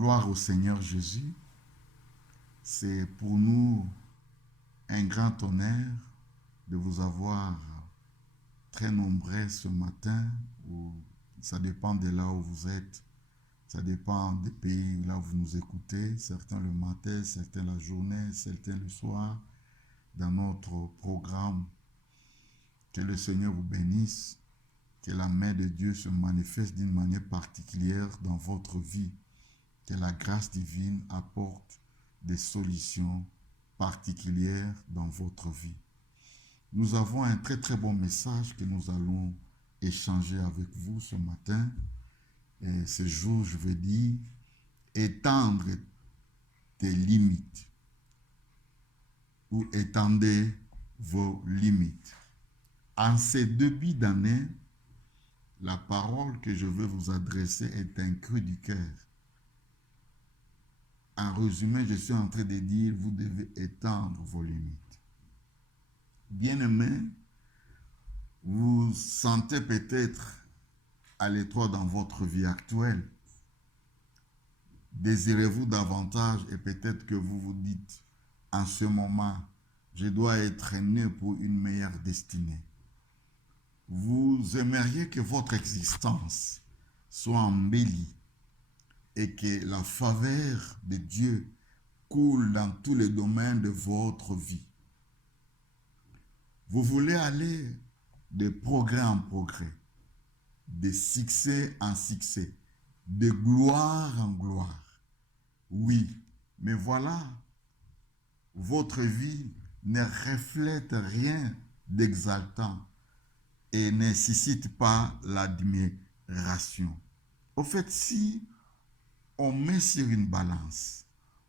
Gloire au Seigneur Jésus. C'est pour nous un grand honneur de vous avoir très nombreux ce matin. Ça dépend de là où vous êtes. Ça dépend des pays là où vous nous écoutez. Certains le matin, certains la journée, certains le soir. Dans notre programme, que le Seigneur vous bénisse. Que la main de Dieu se manifeste d'une manière particulière dans votre vie. Que la grâce divine apporte des solutions particulières dans votre vie. Nous avons un très très bon message que nous allons échanger avec vous ce matin. Et ce jour, je veux dire, étendre tes limites ou étendez vos limites. En ces début d'année, la parole que je veux vous adresser est un cri du cœur. En résumé, je suis en train de dire, vous devez étendre vos limites. Bien-aimés, vous sentez peut-être à l'étroit dans votre vie actuelle. Désirez-vous davantage et peut-être que vous vous dites, en ce moment, je dois être né pour une meilleure destinée. Vous aimeriez que votre existence soit embellie et que la faveur de Dieu coule dans tous les domaines de votre vie. Vous voulez aller de progrès en progrès, de succès en succès, de gloire en gloire. Oui, mais voilà, votre vie ne reflète rien d'exaltant et ne suscite pas l'admiration. Au fait, si on met sur une balance,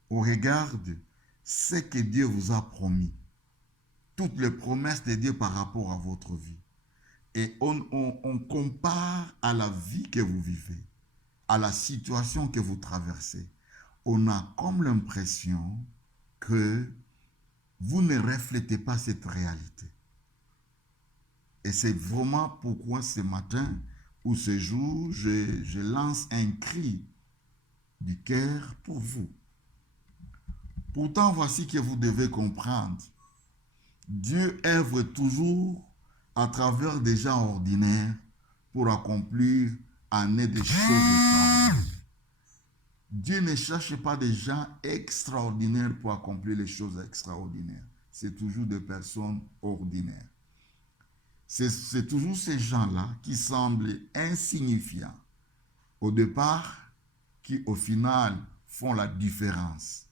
on regarde ce que Dieu vous a promis, toutes les promesses de Dieu par rapport à votre vie, et on compare à la vie que vous vivez, à la situation que vous traversez, on a comme l'impression que vous ne reflétez pas cette réalité. Et c'est vraiment pourquoi ce matin ou ce jour, je lance un cri du cœur pour vous. Pourtant, voici que vous devez comprendre. Dieu œuvre toujours à travers des gens ordinaires pour accomplir en eux des choses extraordinaires. Dieu ne cherche pas des gens extraordinaires pour accomplir les choses extraordinaires. C'est toujours des personnes ordinaires. C'est toujours ces gens-là qui semblent insignifiants au départ, qui au final font la différence.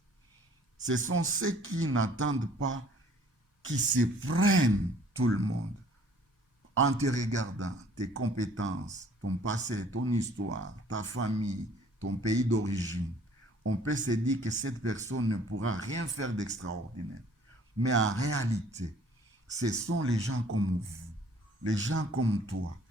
Ce sont ceux qui n'attendent pas, qui se prennent tout le monde. En te regardant, tes compétences, ton passé, ton histoire, ta famille, ton pays d'origine, on peut se dire que cette personne ne pourra rien faire d'extraordinaire. Mais en réalité, ce sont les gens comme vous, les gens comme toi,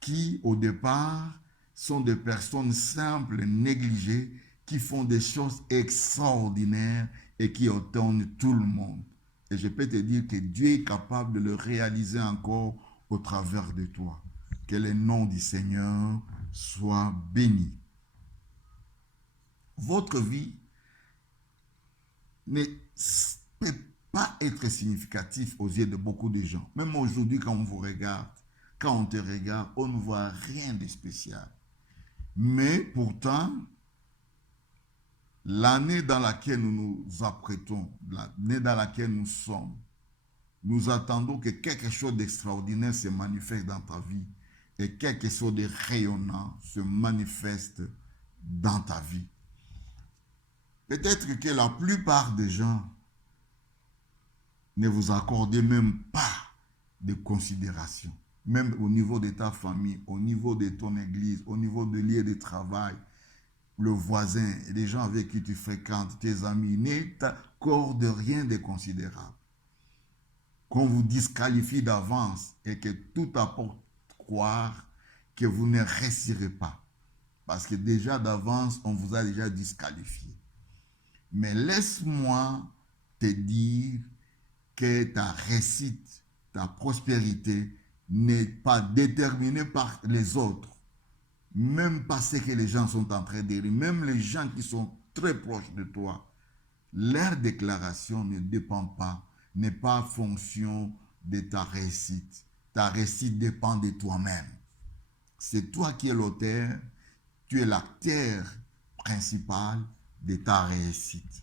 qui au départ sont des personnes simples, négligées, qui font des choses extraordinaires et qui étonnent tout le monde. Et je peux te dire que Dieu est capable de le réaliser encore au travers de toi. Que le nom du Seigneur soit béni. Votre vie ne peut pas être significative aux yeux de beaucoup de gens. Même aujourd'hui, quand on vous regarde, quand on te regarde, on ne voit rien de spécial. Mais pourtant, l'année dans laquelle nous nous apprêtons, l'année dans laquelle nous sommes, nous attendons que quelque chose d'extraordinaire se manifeste dans ta vie et quelque chose de rayonnant se manifeste dans ta vie. Peut-être que la plupart des gens ne vous accordent même pas de considération, même au niveau de ta famille, au niveau de ton église, au niveau de lieu de travail, le voisin, les gens avec qui tu fréquentes, tes amis, ne t'accordent rien de considérable. Qu'on vous disqualifie d'avance et que tout apporte croire que vous ne réussirez pas. Parce que déjà d'avance, on vous a déjà disqualifié. Mais laisse-moi te dire que ta réussite, ta prospérité n'est pas déterminée par les autres, même pas ce que les gens sont en train de dire, même les gens qui sont très proches de toi, leur déclaration ne dépend pas, n'est pas fonction de ta réussite. Ta réussite dépend de toi-même. C'est toi qui es l'auteur, tu es l'acteur principal de ta réussite.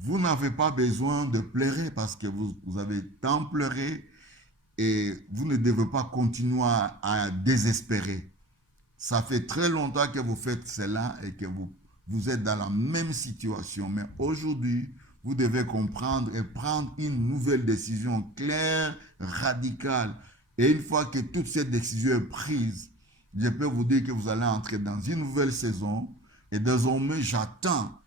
Vous n'avez pas besoin de pleurer parce que vous avez tant pleuré et vous ne devez pas continuer à désespérer. Ça fait très longtemps que vous faites cela et que vous êtes dans la même situation. Mais aujourd'hui, vous devez comprendre et prendre une nouvelle décision claire, radicale. Et une fois que toute cette décision est prise, je peux vous dire que vous allez entrer dans une nouvelle saison. Et désormais, j'attends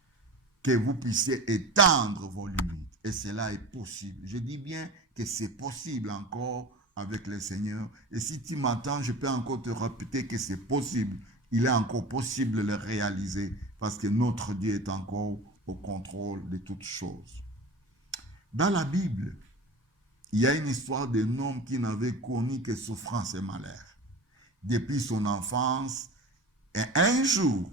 que vous puissiez étendre vos limites. Et cela est possible. Je dis bien que c'est possible encore avec le Seigneur. Et si tu m'entends, je peux encore te répéter que c'est possible. Il est encore possible de le réaliser parce que notre Dieu est encore au contrôle de toutes choses. Dans la Bible, il y a une histoire d'un homme qui n'avait connu que souffrance et malheur depuis son enfance. Et un jour,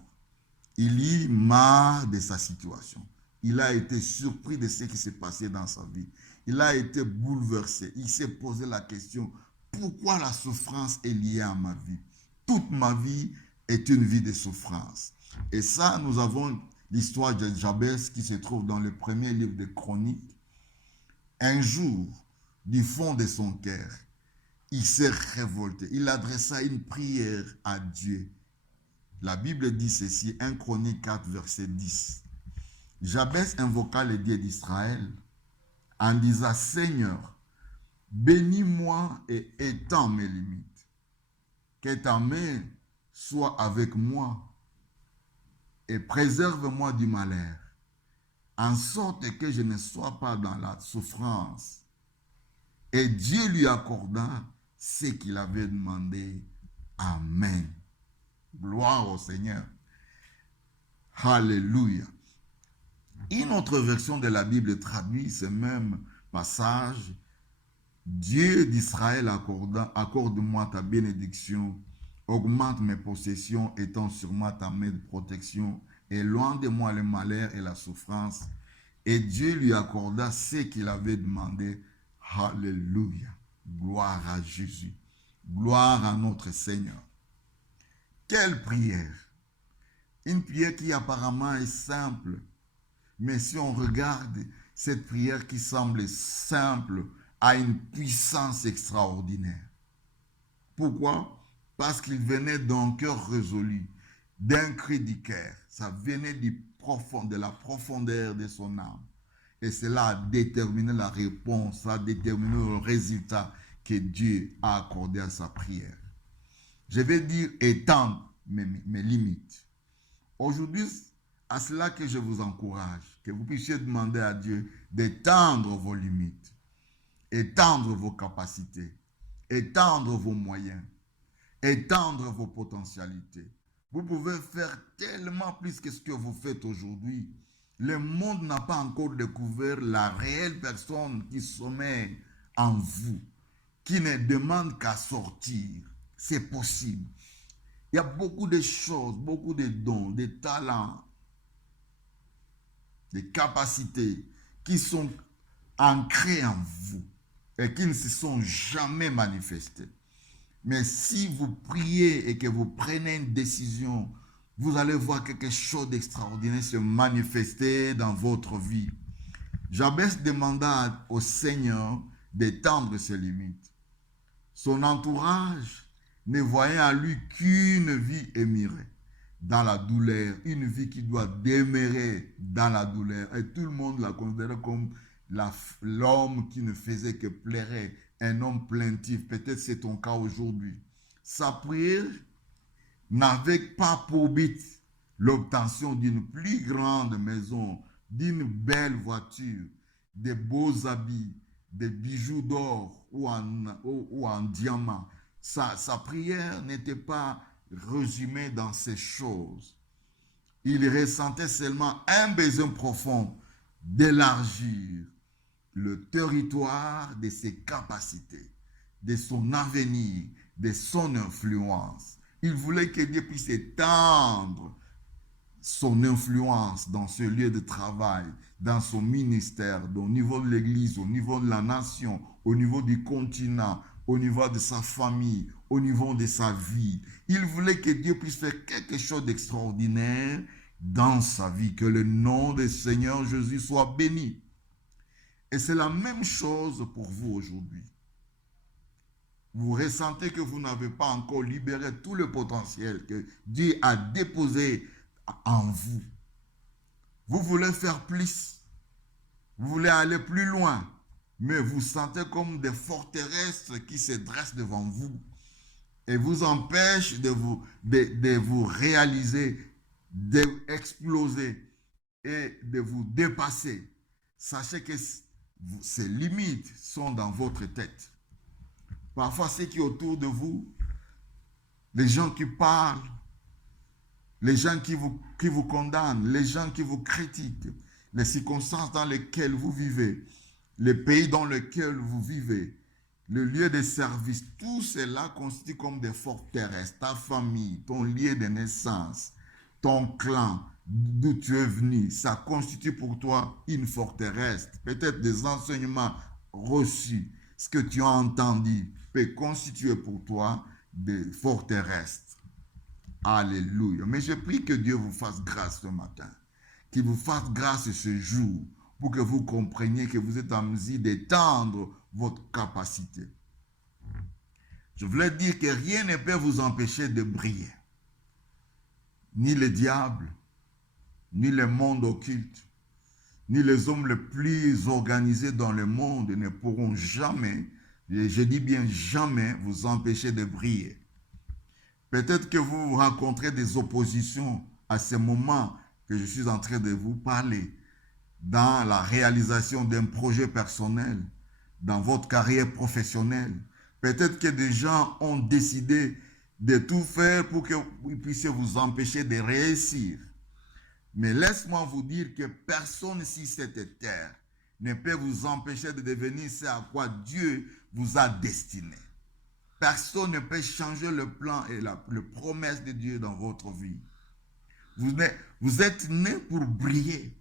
il y marre de sa situation. Il a été surpris de ce qui s'est passé dans sa vie. Il a été bouleversé. Il s'est posé la question, pourquoi la souffrance est liée à ma vie? Toute ma vie est une vie de souffrance. Et ça, nous avons l'histoire de Jabez qui se trouve dans le premier livre de Chroniques. Un jour, du fond de son cœur, il s'est révolté. Il adressa une prière à Dieu. La Bible dit ceci, 1 Chronique 4, verset 10. Jabez invoqua le Dieu d'Israël en disant, Seigneur, bénis-moi et étends mes limites. Que ta main soit avec moi et préserve-moi du malheur, en sorte que je ne sois pas dans la souffrance. Et Dieu lui accorda ce qu'il avait demandé. Amen. Gloire au Seigneur. Alléluia. Une autre version de la Bible traduit ce même passage. Dieu d'Israël, accorde-moi ta bénédiction, augmente mes possessions, étends sur moi ta main de protection, et loin de moi le malheur et la souffrance. Et Dieu lui accorda ce qu'il avait demandé. Alléluia. Gloire à Jésus. Gloire à notre Seigneur. Quelle prière! Une prière qui apparemment est simple. Mais si on regarde cette prière qui semble simple, a une puissance extraordinaire. Pourquoi? Parce qu'il venait d'un cœur résolu, d'un cri du cœur. Ça venait de la profondeur de son âme. Et cela a déterminé la réponse, ça a déterminé le résultat que Dieu a accordé à sa prière. Je vais dire étendre mes limites. Aujourd'hui, à cela que je vous encourage, que vous puissiez demander à Dieu d'étendre vos limites, étendre vos capacités, étendre vos moyens, étendre vos potentialités. Vous pouvez faire tellement plus que ce que vous faites aujourd'hui. Le monde n'a pas encore découvert la réelle personne qui sommeille en vous, qui ne demande qu'à sortir. C'est possible. Il y a beaucoup de choses, beaucoup de dons, de talents, des capacités qui sont ancrées en vous et qui ne se sont jamais manifestées. Mais si vous priez et que vous prenez une décision, vous allez voir quelque chose d'extraordinaire se manifester dans votre vie. Jabez demanda au Seigneur d'étendre ses limites. Son entourage ne voyait en lui qu'une vie émirée dans la douleur, une vie qui doit demeurer dans la douleur. Et tout le monde la considérait comme l'homme qui ne faisait que pleurer, un homme plaintif. Peut-être c'est ton cas aujourd'hui. Sa prière n'avait pas pour but l'obtention d'une plus grande maison, d'une belle voiture, de beaux habits, des bijoux d'or ou en diamant. Sa prière n'était pas résumée dans ces choses. Il ressentait seulement un besoin profond d'élargir le territoire de ses capacités, de son avenir, de son influence. Il voulait que Dieu puisse étendre son influence dans ce lieu de travail, dans son ministère, au niveau de l'Église, au niveau de la nation, au niveau du continent, au niveau de sa famille, au niveau de sa vie. Il voulait que Dieu puisse faire quelque chose d'extraordinaire dans sa vie, que le nom du Seigneur Jésus soit béni. Et c'est la même chose pour vous aujourd'hui. Vous ressentez que vous n'avez pas encore libéré tout le potentiel que Dieu a déposé en vous. Vous voulez faire plus. Vous voulez aller plus loin. Mais vous sentez comme des forteresses qui se dressent devant vous et vous empêchent de vous réaliser, d'exploser et de vous dépasser. Sachez que ces limites sont dans votre tête. Parfois, ceux qui sont autour de vous, les gens qui parlent, les gens qui vous condamnent, les gens qui vous critiquent, les circonstances dans lesquelles vous vivez, les pays dans lesquels vous vivez, le lieu de service, tout cela constitue comme des forteresses. Ta famille, ton lieu de naissance, ton clan, d'où tu es venu, ça constitue pour toi une forteresse. Peut-être des enseignements reçus, ce que tu as entendu peut constituer pour toi des forteresses. Alléluia. Mais je prie que Dieu vous fasse grâce ce matin, qu'il vous fasse grâce ce jour, pour que vous compreniez que vous êtes en mesure d'étendre votre capacité. Je voulais dire que rien ne peut vous empêcher de briller. Ni le diable, ni le monde occulte, ni les hommes les plus organisés dans le monde ne pourront jamais, je dis bien jamais, vous empêcher de briller. Peut-être que vous rencontrez des oppositions à ce moment que je suis en train de vous parler, dans la réalisation d'un projet personnel, dans votre carrière professionnelle. Peut-être que des gens ont décidé de tout faire pour que vous puissiez vous empêcher de réussir. Mais laisse-moi vous dire que personne sur cette terre ne peut vous empêcher de devenir ce à quoi Dieu vous a destiné. Personne ne peut changer le plan et la promesse de Dieu dans votre vie. Vous êtes né pour briller.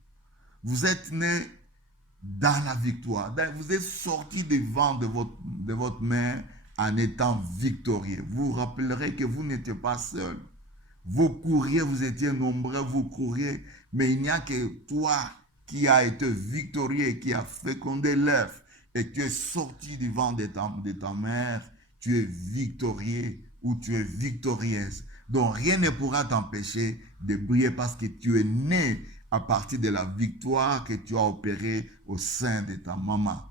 Vous êtes né dans la victoire. Vous êtes sorti du ventre de votre mère en étant victorieux. Vous vous rappellerez que vous n'étiez pas seul. Vous couriez, vous étiez nombreux, vous couriez, mais il n'y a que toi qui as été victorieux et qui a fécondé l'œuf et tu es sorti du ventre de ta mère. Tu es victorieux ou tu es victorieuse. Donc rien ne pourra t'empêcher de briller parce que tu es né à partir de la victoire que tu as opérée au sein de ta maman,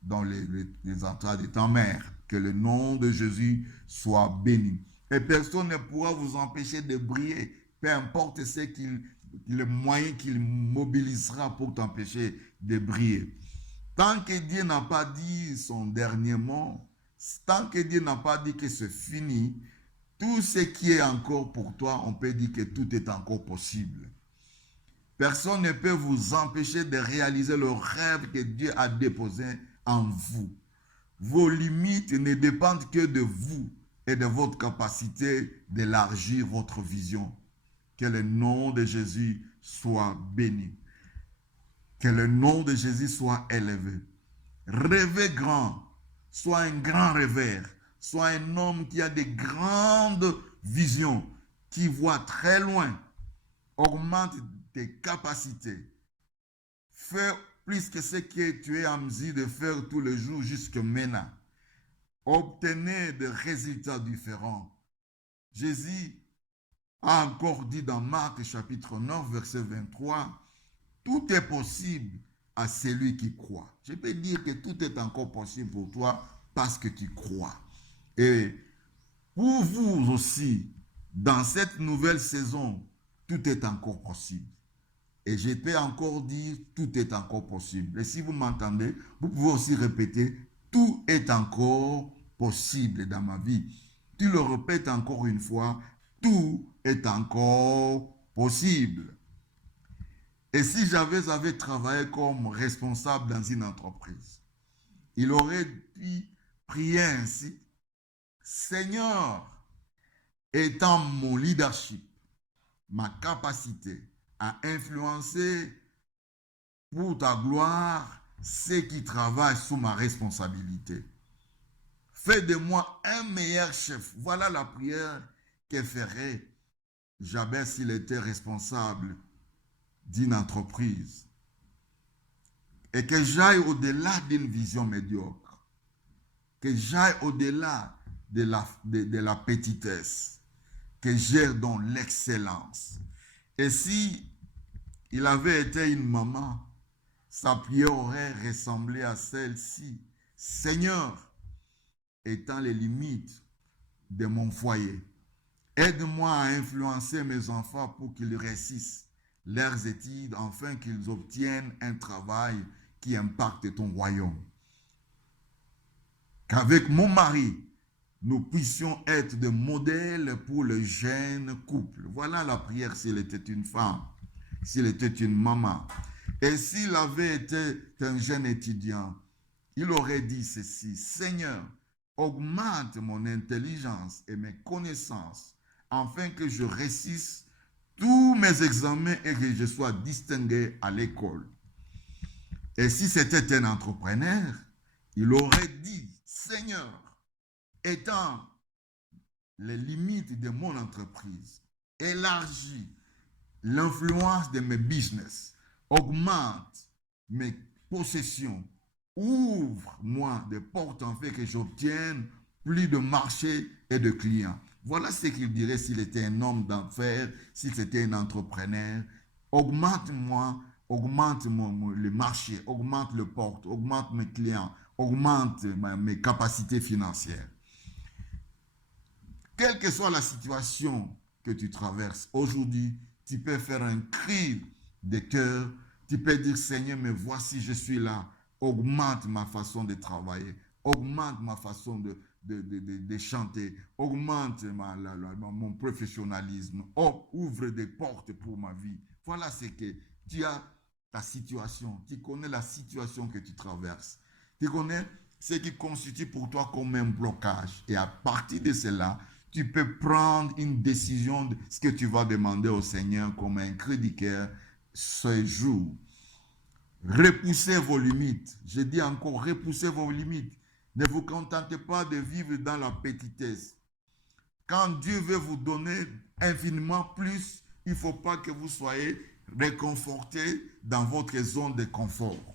dans les entrailles de ta mère. Que le nom de Jésus soit béni. Et personne ne pourra vous empêcher de briller, peu importe le moyen qu'il mobilisera pour t'empêcher de briller. Tant que Dieu n'a pas dit son dernier mot, tant que Dieu n'a pas dit que c'est fini, tout ce qui est encore pour toi, on peut dire que tout est encore possible. Personne ne peut vous empêcher de réaliser le rêve que Dieu a déposé en vous. Vos limites ne dépendent que de vous et de votre capacité d'élargir votre vision. Que le nom de Jésus soit béni. Que le nom de Jésus soit élevé. Rêvez grand. Sois un grand rêveur. Sois un homme qui a de grandes visions, qui voit très loin. Augmente tes capacités. Fais plus que ce que tu es en mesure de faire tous les jours jusqu'à maintenant. Obtenez des résultats différents. Jésus a encore dit dans Marc chapitre 9, verset 23, « Tout est possible à celui qui croit. » Je peux dire que tout est encore possible pour toi parce que tu crois. Et pour vous aussi, dans cette nouvelle saison, tout est encore possible. Et je peux encore dire, tout est encore possible. Et si vous m'entendez, vous pouvez aussi répéter, tout est encore possible dans ma vie. Tu le répètes encore une fois, tout est encore possible. Et si j'avais travaillé comme responsable dans une entreprise, il aurait dû prier ainsi, Seigneur, étant mon leadership, ma capacité à influencer pour ta gloire ceux qui travaillent sous ma responsabilité. Fais de moi un meilleur chef. Voilà la prière que ferait Jabez s'il était responsable d'une entreprise. Et que j'aille au-delà d'une vision médiocre. Que j'aille au-delà de la petitesse. Que j'aille dans l'excellence. Et si il avait été une maman, sa prière aurait ressemblé à celle-ci. Seigneur, étant les limites de mon foyer, aide-moi à influencer mes enfants pour qu'ils réussissent leurs études, afin qu'ils obtiennent un travail qui impacte ton royaume. Qu'avec mon mari, nous puissions être des modèles pour le jeune couple. Voilà la prière s'il était une femme, s'il était une maman. Et s'il avait été un jeune étudiant, il aurait dit ceci: Seigneur, augmente mon intelligence et mes connaissances afin que je réussisse tous mes examens et que je sois distingué à l'école. Et si c'était un entrepreneur, il aurait dit: Seigneur, étends les limites de mon entreprise, élargis l'influence de mes business, augmente mes possessions, ouvre-moi des portes en fait que j'obtienne plus de marchés et de clients. Voilà ce qu'il dirait s'il était un homme d'affaires, s'il était un entrepreneur. Augmente-moi, augmente le marché, augmente le porte, augmente mes clients, augmente mes capacités financières. Quelle que soit la situation que tu traverses aujourd'hui, tu peux faire un cri de cœur. Tu peux dire: Seigneur, mais voici, je suis là. Augmente ma façon de travailler. Augmente ma façon de chanter. Augmente mon professionnalisme. Ouvre des portes pour ma vie. Voilà ce que tu as, ta situation. Tu connais la situation que tu traverses. Tu connais ce qui constitue pour toi comme un blocage. Et à partir de cela, tu peux prendre une décision de ce que tu vas demander au Seigneur comme un cri de cœur ce jour. Repoussez vos limites. Je dis encore, repoussez vos limites. Ne vous contentez pas de vivre dans la petitesse. Quand Dieu veut vous donner infiniment plus, il ne faut pas que vous soyez réconfortés dans votre zone de confort.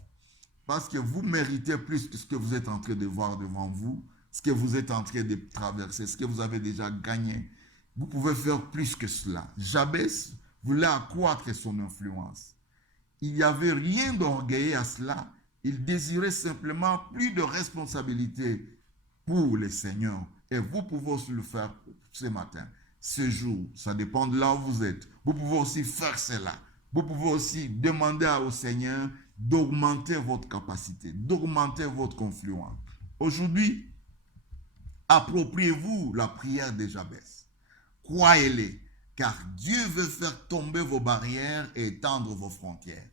Parce que vous méritez plus que ce que vous êtes en train de voir devant vous, ce que vous êtes en train de traverser, ce que vous avez déjà gagné. Vous pouvez faire plus que cela. Jabez voulait accroître son influence. Il n'y avait rien d'orgueilleux à cela. Il désirait simplement plus de responsabilité pour le Seigneur. Et vous pouvez aussi le faire ce matin, ce jour. Ça dépend de là où vous êtes. Vous pouvez aussi faire cela. Vous pouvez aussi demander au Seigneur d'augmenter votre capacité, d'augmenter votre influence. Aujourd'hui, appropriez-vous la prière de Jabez. Croyez-les, car Dieu veut faire tomber vos barrières et étendre vos frontières.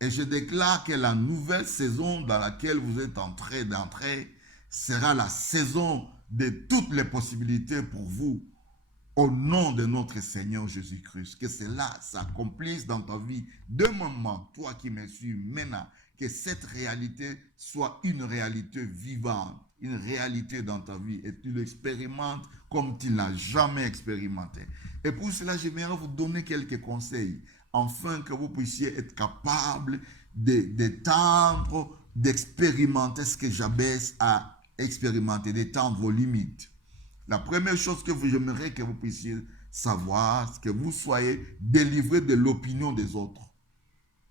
Et je déclare que la nouvelle saison dans laquelle vous êtes en train d'entrer sera la saison de toutes les possibilités pour vous. Au nom de notre Seigneur Jésus-Christ, que cela s'accomplisse dans ta vie de moment, toi qui me suis maintenant, que cette réalité soit une réalité vivante, une réalité dans ta vie et tu l'expérimentes comme tu ne l'as jamais expérimenté. Et pour cela, j'aimerais vous donner quelques conseils afin que vous puissiez être capable d'étendre, d'expérimenter ce que Jabez a expérimenté, d'étendre vos limites. La première chose que j'aimerais que vous puissiez savoir, c'est que vous soyez délivré de l'opinion des autres.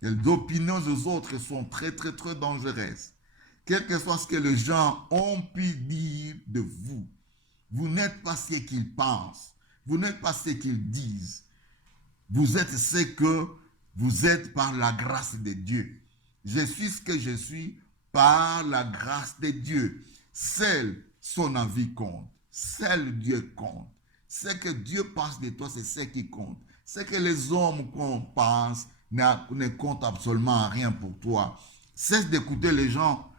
Les opinions des autres sont très, très, très dangereuses. Quel que soit ce que les gens ont pu dire de vous, vous n'êtes pas ce qu'ils pensent. Vous n'êtes pas ce qu'ils disent. Vous êtes ce que vous êtes par la grâce de Dieu. Je suis ce que je suis par la grâce de Dieu. Seul son avis compte. Seul Dieu compte. Ce que Dieu pense de toi, c'est ce qui compte. Ce que les hommes pensent ne compte absolument rien pour toi. Cesse d'écouter les gens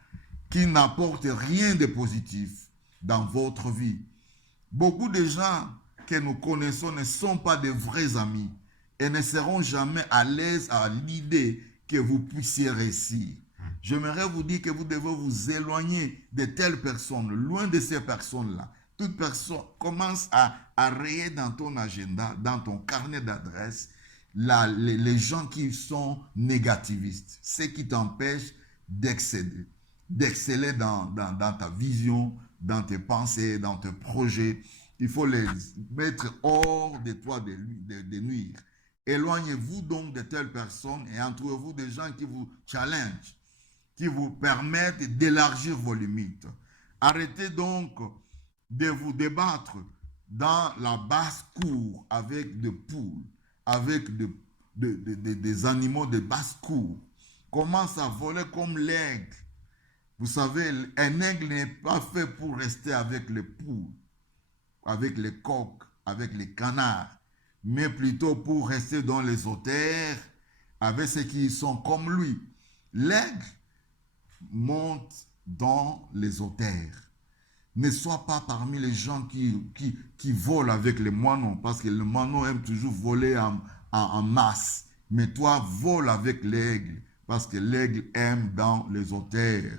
qui n'apportent rien de positif dans votre vie. Beaucoup de gens que nous connaissons ne sont pas de vrais amis et ne seront jamais à l'aise à l'idée que vous puissiez réussir. J'aimerais vous dire que vous devez vous éloigner de telles personnes, loin de ces personnes-là. Toute personne commence à rayer dans ton agenda, dans ton carnet d'adresses, les gens qui sont négativistes, ceux qui t'empêchent d'exceller dans ta vision, dans tes pensées, dans tes projets. Il faut les mettre hors de toi de nuire. Éloignez-vous donc de telles personnes et entourez-vous des gens qui vous challengent, qui vous permettent d'élargir vos limites. Arrêtez donc de vous débattre dans la basse-cour avec des poules, avec des animaux de basse-cour. Commence à voler comme l'aigle. Vous savez, un aigle n'est pas fait pour rester avec les poules, avec les coqs, avec les canards, mais plutôt pour rester dans les hauteurs avec ceux qui sont comme lui. L'aigle monte dans les hauteurs. Ne sois pas parmi les gens qui volent avec les moineaux, parce que le moineau aime toujours voler en masse. Mais toi, vole avec l'aigle, parce que l'aigle aime dans les hauteurs.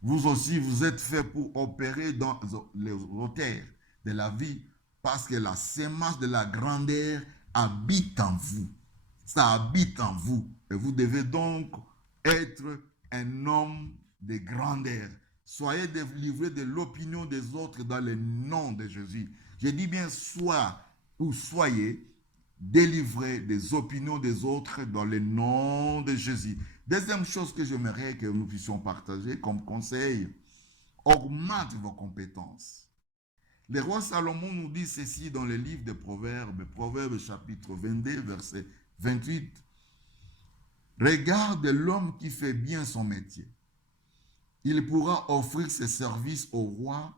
Vous aussi, vous êtes fait pour opérer dans les hauteurs de la vie, parce que la sémence de la grandeur habite en vous. Ça habite en vous. Et vous devez donc être un homme de grandeur. Soyez délivrés de l'opinion des autres dans le nom de Jésus. Je dis bien sois ou soyez délivrés des opinions des autres dans le nom de Jésus. Deuxième chose que j'aimerais que nous puissions partager comme conseil, augmente vos compétences. Le roi Salomon nous dit ceci dans le livre de Proverbes, Proverbes chapitre 22, verset 28. Regarde l'homme qui fait bien son métier. Il pourra offrir ses services au roi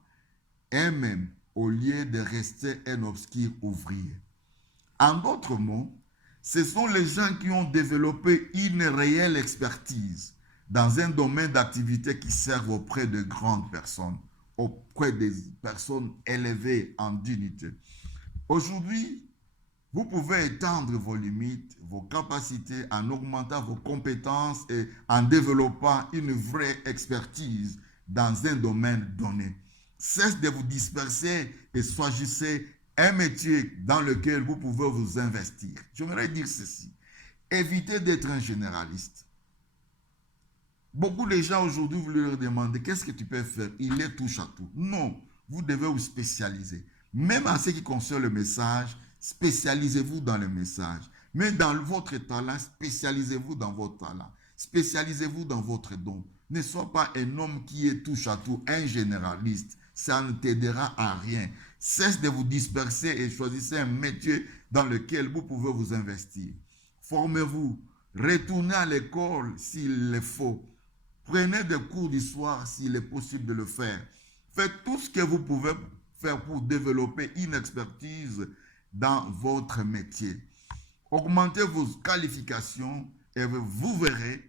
et même au lieu de rester un obscur ouvrier. En d'autres mots, ce sont les gens qui ont développé une réelle expertise dans un domaine d'activité qui servent auprès de grandes personnes, auprès des personnes élevées en dignité. Aujourd'hui, vous pouvez étendre vos limites, vos capacités en augmentant vos compétences et en développant une vraie expertise dans un domaine donné. Cesse de vous disperser et choisissez un métier dans lequel vous pouvez vous investir. J'aimerais dire ceci. Évitez d'être un généraliste. Beaucoup de gens aujourd'hui, vous leur demandez qu'est-ce que tu peux faire. Il les touche à tout. Non, vous devez vous spécialiser. Même en ce qui concerne le message, spécialisez-vous dans le message. Mais dans votre talent, spécialisez-vous dans votre talent. Spécialisez-vous dans votre don. Ne sois pas un homme qui est touche à tout, un généraliste. Ça ne t'aidera à rien. Cesse de vous disperser et choisissez un métier dans lequel vous pouvez vous investir. Formez-vous. Retournez à l'école s'il le faut. Prenez des cours d'histoire s'il est possible de le faire. Faites tout ce que vous pouvez faire pour développer une expertise dans votre métier. Augmentez vos qualifications et vous verrez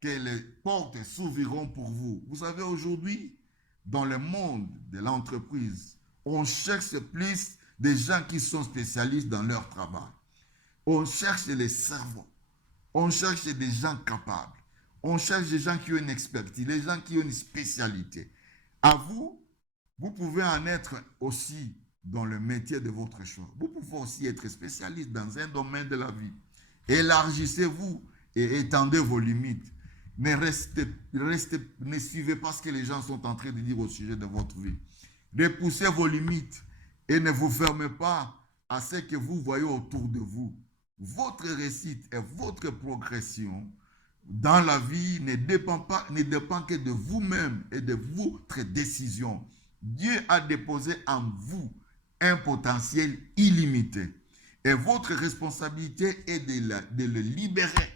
que les portes s'ouvriront pour vous. Vous savez, aujourd'hui, dans le monde de l'entreprise, on cherche plus des gens qui sont spécialistes dans leur travail. On cherche les cerveaux. On cherche des gens capables. On cherche des gens qui ont une expertise, des gens qui ont une spécialité. À vous, vous pouvez en être aussi dans le métier de votre choix. Vous pouvez aussi être spécialiste dans un domaine de la vie. Élargissez-vous et étendez vos limites. Ne suivez pas ce que les gens sont en train de dire au sujet de votre vie. Repoussez vos limites et ne vous fermez pas à ce que vous voyez autour de vous. Votre réussite et votre progression dans la vie ne dépend que de vous-même et de votre décision. Dieu a déposé en vous un potentiel illimité. Et votre responsabilité est de le libérer.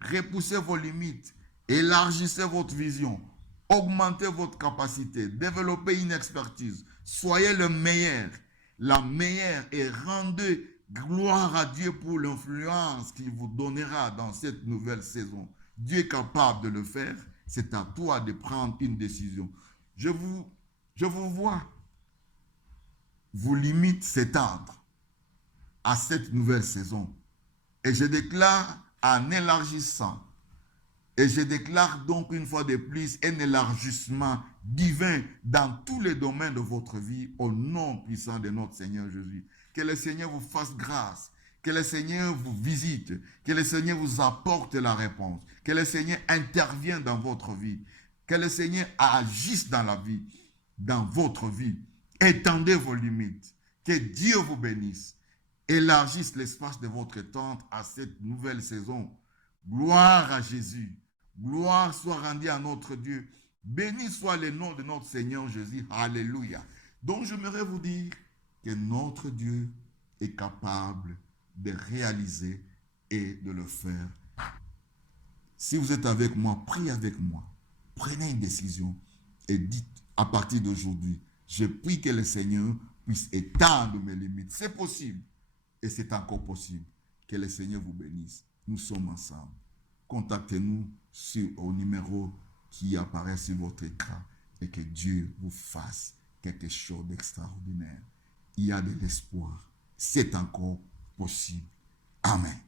Repoussez vos limites, élargissez votre vision, augmentez votre capacité, développez une expertise, soyez le meilleur, la meilleure et rendez gloire à Dieu pour l'influence qu'il vous donnera dans cette nouvelle saison. Dieu est capable de le faire, c'est à toi de prendre une décision. Je vous vois vos limites s'étendre à cette nouvelle saison. Et je déclare en élargissant, et je déclare donc une fois de plus un élargissement divin dans tous les domaines de votre vie au nom puissant de notre Seigneur Jésus. Que le Seigneur vous fasse grâce, que le Seigneur vous visite, que le Seigneur vous apporte la réponse, que le Seigneur intervienne dans votre vie, que le Seigneur agisse dans la vie, dans votre vie. Étendez vos limites. Que Dieu vous bénisse. Élargisse l'espace de votre tente à cette nouvelle saison. Gloire à Jésus. Gloire soit rendue à notre Dieu. Béni soit le nom de notre Seigneur Jésus. Alléluia. Donc j'aimerais vous dire que notre Dieu est capable de réaliser et de le faire. Si vous êtes avec moi, priez avec moi. Prenez une décision et dites à partir d'aujourd'hui, je prie que le Seigneur puisse étendre mes limites. C'est possible et c'est encore possible. Que le Seigneur vous bénisse. Nous sommes ensemble. Contactez-nous au numéro qui apparaît sur votre écran et que Dieu vous fasse quelque chose d'extraordinaire. Il y a de l'espoir. C'est encore possible. Amen.